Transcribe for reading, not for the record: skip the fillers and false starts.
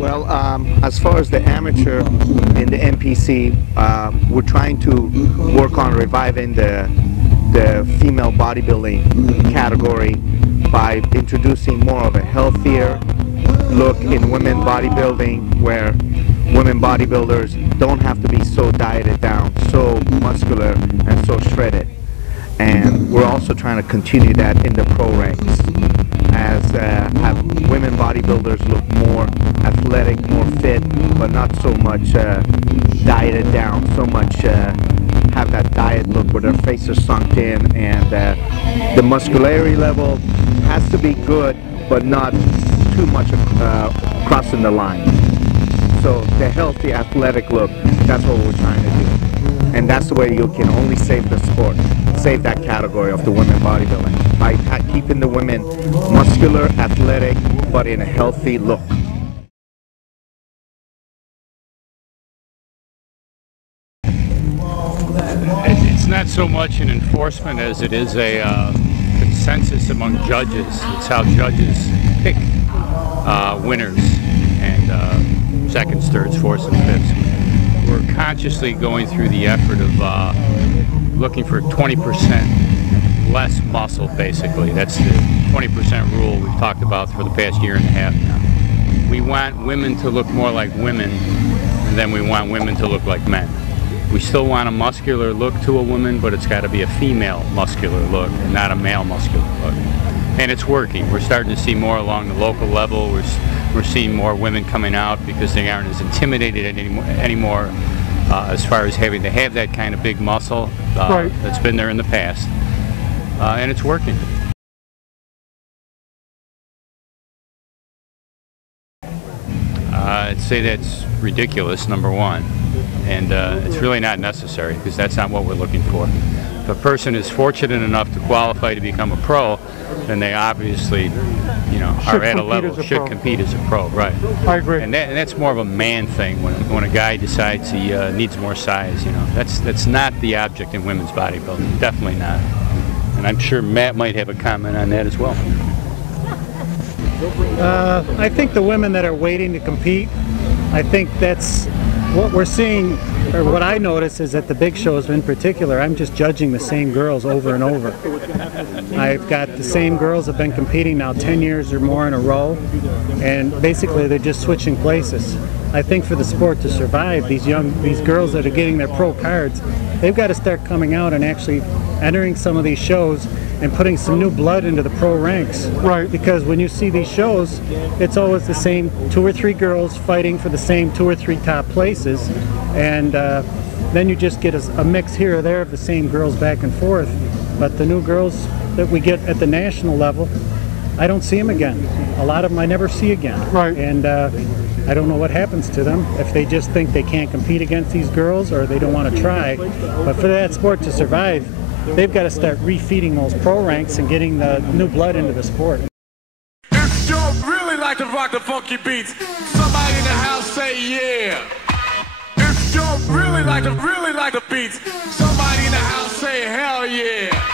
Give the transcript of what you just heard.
Well, as far as the amateur in the NPC, we're trying to work on reviving the female bodybuilding category by introducing more of a healthier look in women bodybuilding, where women bodybuilders don't have to be so dieted down, so muscular and so shredded. And we're also trying to continue that in the pro ranks, as have women bodybuilders look more athletic, more fit, but not so much dieted down, so much have that diet look where their face is sunk in, and the muscularity level has to be good, but not too much crossing the line. So the healthy athletic look, that's what we're trying to do. And that's the way you can only save the sport, save that category of the women bodybuilding, by keeping the women muscular, athletic, but in a healthy look. It's not so much an enforcement as it is a consensus among judges. It's how judges pick winners and seconds, thirds, fourths, and fifths. We're consciously going through the effort of looking for 20% less muscle, basically. That's the 20% rule we've talked about for the past year and a half now. We want women to look more like women, and then we want women to look like men. We still want a muscular look to a woman, but it's got to be a female muscular look and not a male muscular look. And it's working. We're starting to see more along the local level. We're seeing more women coming out because they aren't as intimidated anymore as far as having to have that kind of big muscle that's been there in the past. And it's working. I'd say that's ridiculous, number one. And it's really not necessary, because that's not what we're looking for. If a person is fortunate enough to qualify to become a pro, then they obviously, are at a level, should compete as a pro, right? I agree. And that's more of a man thing. When a guy decides he needs more size, that's not the object in women's bodybuilding. Definitely not. And I'm sure Matt might have a comment on that as well. I think the women that are waiting to compete, I think that's what we're seeing, or what I notice is at the big shows in particular, I'm just judging the same girls over and over. I've got the same girls that have been competing now 10 years or more in a row, and basically they're just switching places. I think for the sport to survive, these girls that are getting their pro cards, they've got to start coming out and actually entering some of these shows and putting some new blood into the pro ranks. Right. Because when you see these shows, it's always the same 2 or 3 girls fighting for the same 2 or 3 top places, and then you just get a mix here or there of the same girls back and forth. But the new girls that we get at the national level, I don't see them again. A lot of them I never see again. Right. And I don't know what happens to them, if they just think they can't compete against these girls or they don't want to try. But for that sport to survive, they've got to start refeeding those pro ranks and getting the new blood into the sport. If you really like to rock the funky beats, somebody in the house say yeah. If you really like the beats, somebody in the house say hell yeah.